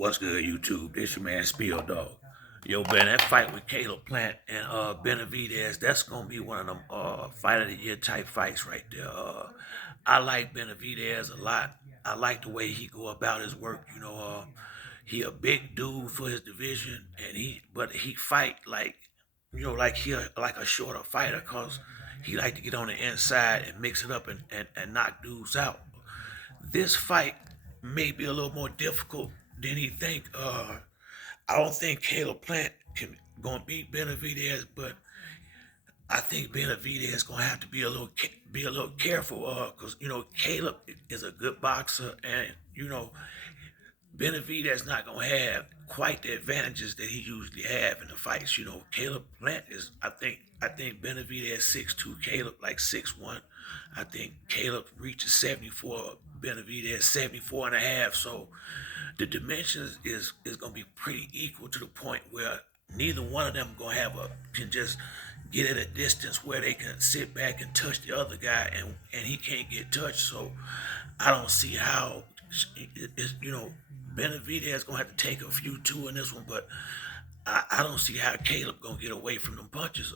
What's good, YouTube? This your man Spill Dog. Yo, man, that fight with Caleb Plant and Benevidez, that's gonna be one of them fight of the year type fights right there. I like Benevidez a lot. I like the way he go about his work. He a big dude for his division, and he fight like like like a shorter fighter, cause he like to get on the inside and mix it up and knock dudes out. This fight may be a little more difficult than he think. I don't think Caleb Plant can gonna beat Benavidez, but I think Benavidez gonna have to be a little careful, because Caleb is a good boxer, and Benavidez not gonna have quite the advantages that he usually have in the fights. Caleb Plant is, I think Benavidez 6'2", Caleb like 6'1". I think Caleb reaches 74, Benavidez 74 and a half. So the dimensions is gonna be pretty equal, to the point where neither one of them gonna can just get at a distance where they can sit back and touch the other guy, and he can't get touched. So I don't see how Benavidez gonna have to take a few too in this one, but I don't see how Caleb gonna get away from them punches.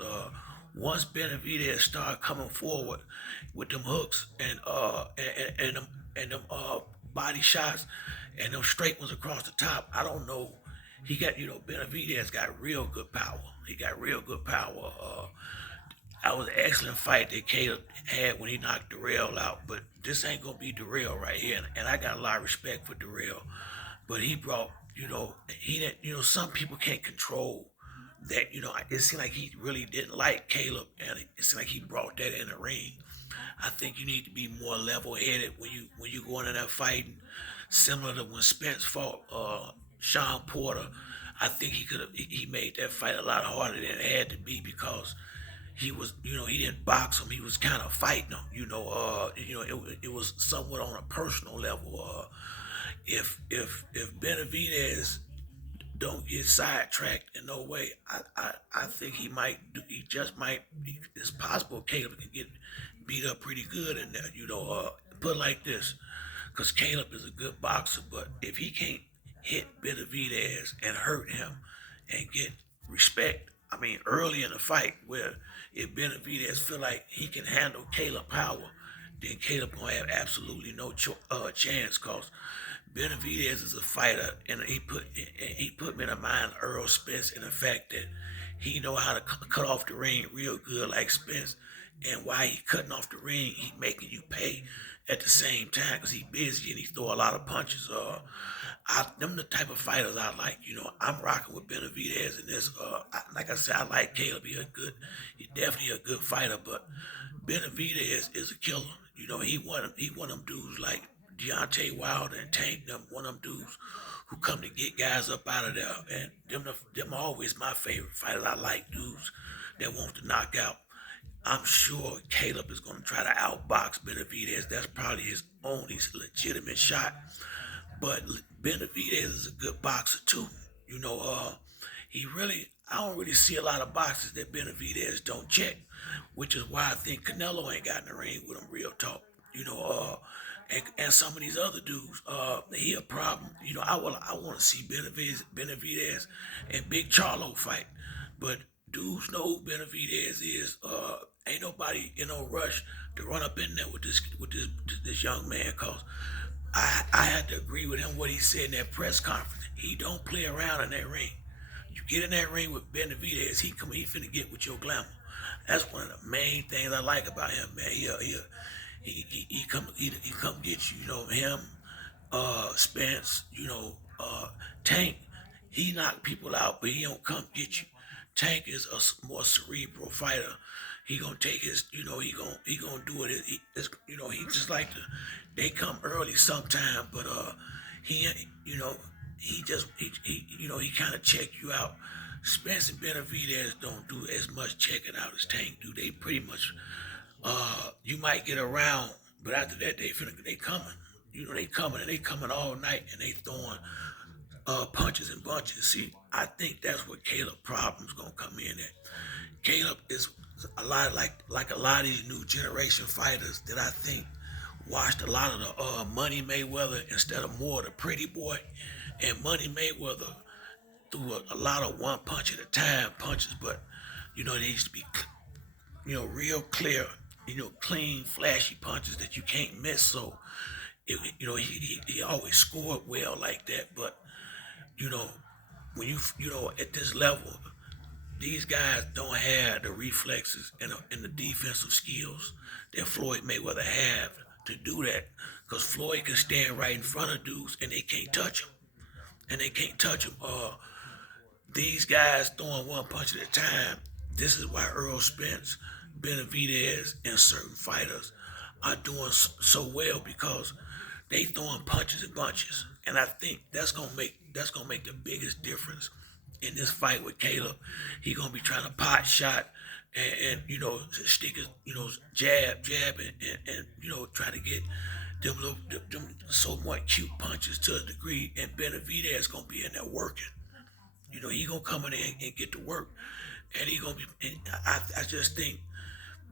Once Benavidez start coming forward with them hooks and them body shots and them straight ones across the top, I don't know. He got Benavidez got real good power. He got real good power. That was an excellent fight that Caleb had when he knocked Darrell out. But this ain't gonna be Darrell right here, and I got a lot of respect for Darrell. But he brought, he didn't, some people can't control that. It seemed like he really didn't like Caleb, and it seemed like he brought that in the ring. I think you need to be more level-headed when you go into that fighting, similar to when Spence fought Sean Porter. I think he made that fight a lot harder than it had to be, because he was, he didn't box him. He was kind of fighting him. It was somewhat on a personal level. If Benavidez don't get sidetracked in no way, I think he might. He just might. It's possible Caleb can get beat up pretty good in there. Put it like this, because Caleb is a good boxer, but if he can't hit Benavidez and hurt him and get respect, I mean, early in the fight, where if Benavidez feel like he can handle Caleb power, then Caleb gonna have absolutely no chance. Cause Benavidez is a fighter, and he put me in the mind of Earl Spence, in the fact that he know how to cut off the ring real good like Spence, and while he cutting off the ring, he making you pay at the same time, because he busy and he throw a lot of punches. Them the type of fighters I like. I'm rocking with Benavidez in this. Like I said, I like Caleb. He definitely a good fighter, but Benavidez is a killer. He one of them dudes like Deontay Wilder and Tank. One of them dudes who come to get guys up out of there, and them always my favorite fighters. I like dudes that want to knock out. I'm sure Caleb is going to try to outbox Benavidez. That's probably his only legitimate shot. But Benavidez is a good boxer too. I don't really see a lot of boxers that Benavidez don't check, which is why I think Canelo ain't got in the ring with him. Real talk. And some of these other dudes, he a problem. I want to see Benavidez and Big Charlo fight, but dudes know who Benavidez is. Ain't nobody in no rush to run up in there with this young man, cause I had to agree with him what he said in that press conference. He don't play around in that ring. You get in that ring with Benavidez, he finna get with your glamour. That's one of the main things I like about him, man. He come get you. Him, Spence, Tank. He knock people out, but he don't come get you. Tank is a more cerebral fighter. He gonna take his, he gonna do it. He just like to. They come early sometime, but he, you know, he kind of check you out. Spence and Benavidez don't do as much checking out as Tank do. They pretty much, you might get around, but after that they coming. They coming, and they coming all night, and they throwing punches and bunches. See, I think that's where Caleb problems gonna come in at. Caleb is a lot like a lot of these new generation fighters that I think watched a lot of the Money Mayweather instead of more the Pretty Boy, and Money Mayweather threw a lot of one punch at a time punches, but they used to be real clear, clean, flashy punches that you can't miss. So he always scored well like that. But you know when at this level, these guys don't have the reflexes and the defensive skills that Floyd Mayweather have to do that. Because Floyd can stand right in front of dudes and they can't touch him. And they can't touch him. These guys throwing one punch at a time. This is why Earl Spence, Benevidez, and certain fighters are doing so well because they throwing punches and bunches, and I think that's gonna make the biggest difference in this fight with Caleb. He gonna be trying to pot shot and stick his jab and try to get them somewhat cute punches to a degree, and Benavidez gonna be in there working. He gonna come in there and get to work, and he gonna be. And I just think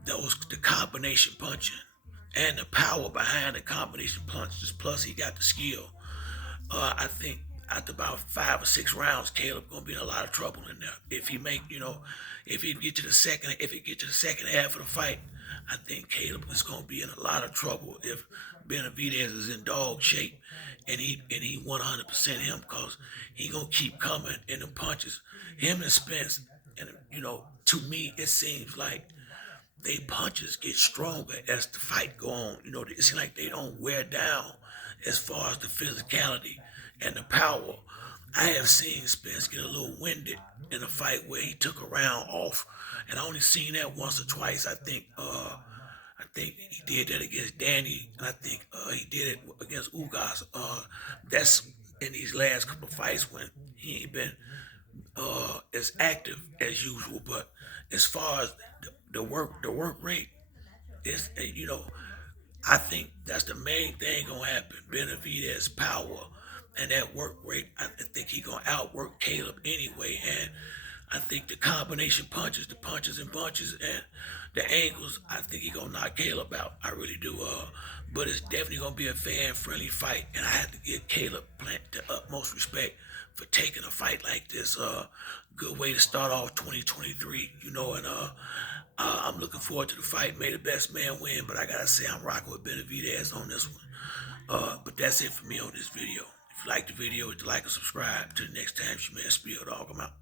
the combination punching and the power behind the combination punches. Plus, he got the skill. I think after about 5 or 6 rounds, Caleb gonna be in a lot of trouble in there. If he get to the second half of the fight, I think Caleb is gonna be in a lot of trouble if Benavidez is in dog shape, and he 100% him, because he gonna keep coming in the punches. Him and Spence, and to me, it seems like they punches get stronger as the fight go on. It seems like they don't wear down as far as the physicality and the power. I have seen Spence get a little winded in a fight where he took a round off, and I only seen that once or twice. I think he did that against Danny, and I think he did it against Ugas. That's in these last couple of fights when he ain't been as active as usual. But as far as the work rate is, I think that's the main thing gonna happen. Benavidez power and that work rate. I think he gonna outwork Caleb anyway, and I think the combination punches, the punches and bunches, and the angles, I think he gonna knock Caleb out. I really do. But it's definitely gonna be a fan-friendly fight, and I have to give Caleb Plant the utmost respect for taking a fight like this. Good way to start off 2023, and I'm looking forward to the fight. May the best man win, but I gotta say I'm rocking with Benavidez on this one. But that's it for me on this video. If you like the video, hit the like and subscribe. Till the next time, it's your man Spiel Dog. I'm out.